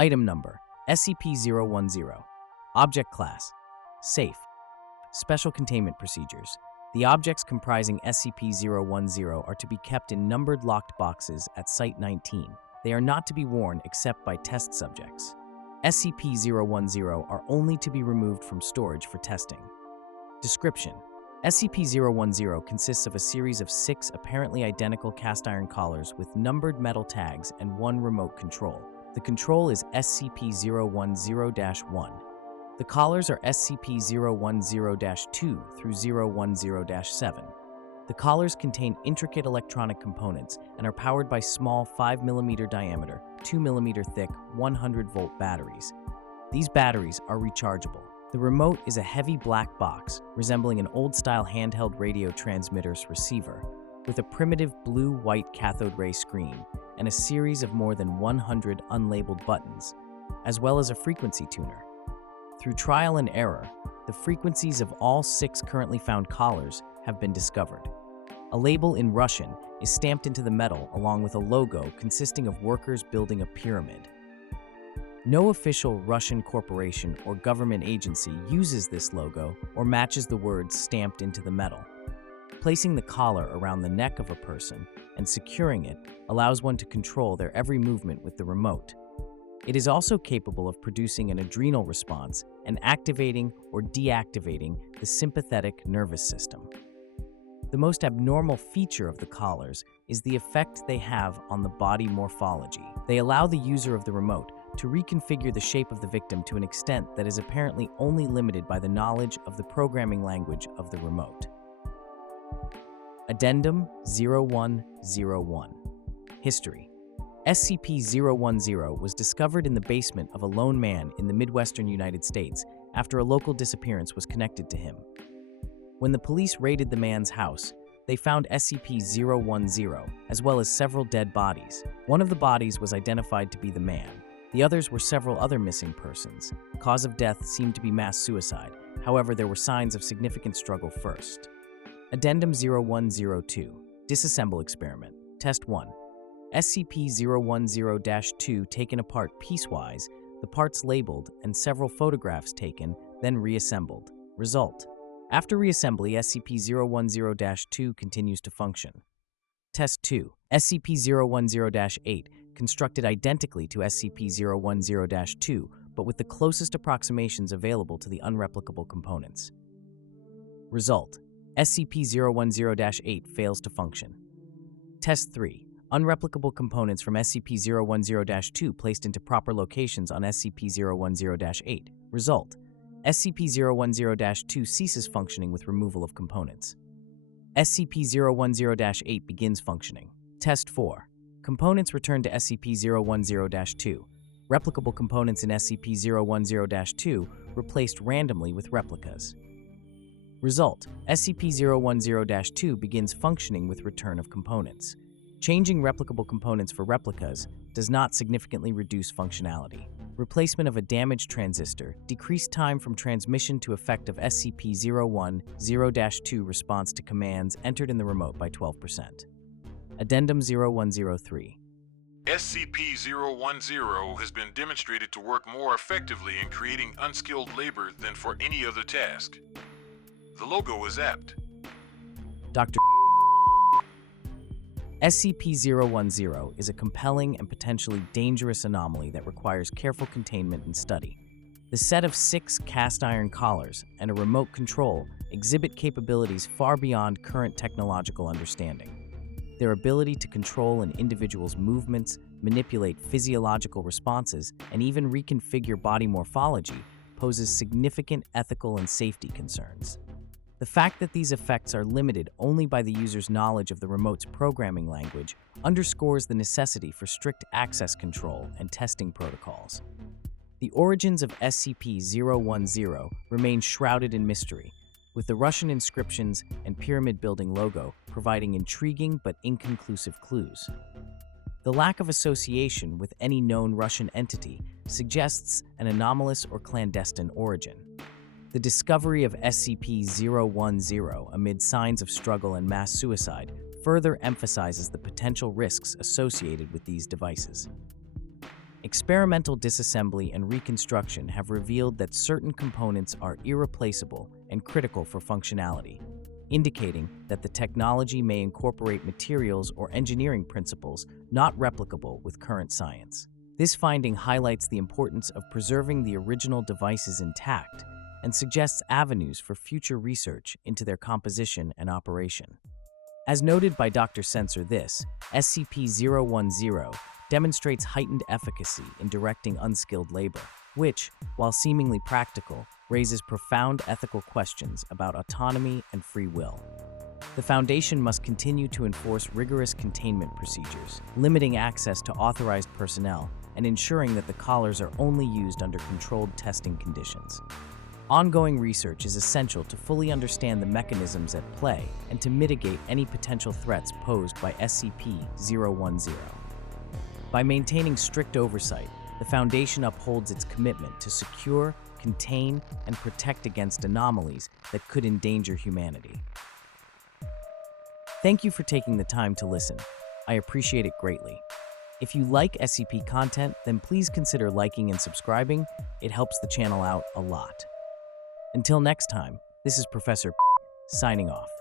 Item Number: SCP-010. Object Class: Safe. Special Containment Procedures: the objects comprising SCP-010 are to be kept in numbered locked boxes at Site-19. They are not to be worn except by test subjects. SCP-010 are only to be removed from storage for testing. Description: SCP-010 consists of a series of 6 apparently identical cast iron collars with numbered metal tags and 1 remote control. The control is SCP-010-1. The collars are SCP-010-2 through 010-7. The collars contain intricate electronic components and are powered by small 5 mm diameter, 2 mm thick, 100-volt batteries. These batteries are rechargeable. The remote is a heavy black box resembling an old-style handheld radio transmitter's receiver, with a primitive blue-white cathode ray screen and a series of more than 100 unlabeled buttons, as well as a frequency tuner. Through trial and error, the frequencies of all 6 currently found collars have been discovered. A label in Russian is stamped into the metal along with a logo consisting of workers building a pyramid. No official Russian corporation or government agency uses this logo or matches the words stamped into the metal. Placing the collar around the neck of a person and securing it allows one to control their every movement with the remote. It is also capable of producing an adrenal response and activating or deactivating the sympathetic nervous system. The most abnormal feature of the collars is the effect they have on the body morphology. They allow the user of the remote to reconfigure the shape of the victim to an extent that is apparently only limited by the knowledge of the programming language of the remote. Addendum 0101. History: SCP-010 was discovered in the basement of a lone man in the Midwestern United States after a local disappearance was connected to him. When the police raided the man's house, they found SCP-010 as well as several dead bodies. One of the bodies was identified to be the man. The others were several other missing persons. Cause of death seemed to be mass suicide. However, there were signs of significant struggle first. Addendum 0102. Disassemble Experiment. Test 1. SCP-010-2 taken apart piecewise, the parts labeled, and several photographs taken, then reassembled. Result: after reassembly, SCP-010-2 continues to function. Test 2. SCP-010-8, constructed identically to SCP-010-2, but with the closest approximations available to the unreplicable components. Result: SCP-010-8 fails to function. Test 3. Unreplicable components from SCP-010-2 placed into proper locations on SCP-010-8. Result: SCP-010-2 ceases functioning with removal of components. SCP-010-8 begins functioning. Test 4. Components returned to SCP-010-2. Replicable components in SCP-010-2 replaced randomly with replicas. Result: SCP-010-2 begins functioning with return of components. Changing replicable components for replicas does not significantly reduce functionality. Replacement of a damaged transistor decreased time from transmission to effect of SCP-010-2 response to commands entered in the remote by 12%. Addendum 0103. SCP-010 has been demonstrated to work more effectively in creating unskilled labor than for any other task. The logo is apt. Dr. SCP-010 is a compelling and potentially dangerous anomaly that requires careful containment and study. The set of 6 cast iron collars and a remote control exhibit capabilities far beyond current technological understanding. Their ability to control an individual's movements, manipulate physiological responses, and even reconfigure body morphology poses significant ethical and safety concerns. The fact that these effects are limited only by the user's knowledge of the remote's programming language underscores the necessity for strict access control and testing protocols. The origins of SCP-010 remain shrouded in mystery, with the Russian inscriptions and pyramid-building logo providing intriguing but inconclusive clues. The lack of association with any known Russian entity suggests an anomalous or clandestine origin. The discovery of SCP-010 amid signs of struggle and mass suicide further emphasizes the potential risks associated with these devices. Experimental disassembly and reconstruction have revealed that certain components are irreplaceable and critical for functionality, indicating that the technology may incorporate materials or engineering principles not replicable with current science. This finding highlights the importance of preserving the original devices intact and suggests avenues for future research into their composition and operation. As noted by Dr. Sensor, this SCP-010 demonstrates heightened efficacy in directing unskilled labor, which, while seemingly practical, raises profound ethical questions about autonomy and free will. The Foundation must continue to enforce rigorous containment procedures, limiting access to authorized personnel and ensuring that the collars are only used under controlled testing conditions. Ongoing research is essential to fully understand the mechanisms at play and to mitigate any potential threats posed by SCP-010. By maintaining strict oversight, the Foundation upholds its commitment to secure, contain, and protect against anomalies that could endanger humanity. Thank you for taking the time to listen. I appreciate it greatly. If you like SCP content, then please consider liking and subscribing. It helps the channel out a lot. Until next time, this is Professor signing off.